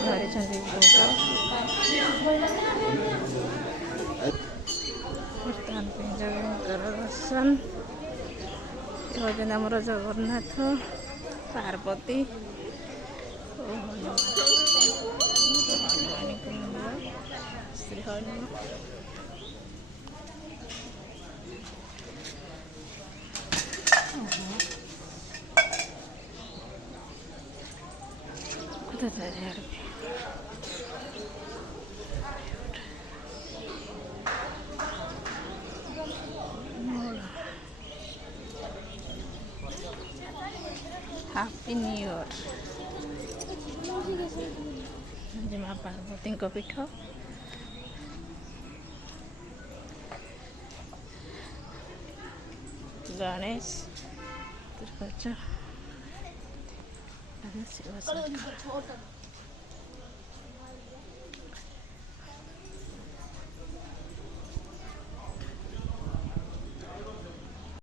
ଧରିଛନ୍ତି ଭୋଗ। ବର୍ତ୍ତମାନ ପାଇଁ ଜଗନ୍ନାଥଙ୍କର ଦର୍ଶନ। ଏ ହେଉଛନ୍ତି ଆମର ଜଗନ୍ନାଥ, ପାର୍ବତୀ ଓ ହନୁମାନଙ୍କ ମନ୍ଦିର, ଶ୍ରୀ ହନୁମାନ। Happy new year. ମା ପାର୍ବତୀଙ୍କ ପୀଠ। ଗଣେଶ, ଦୁର୍ଗା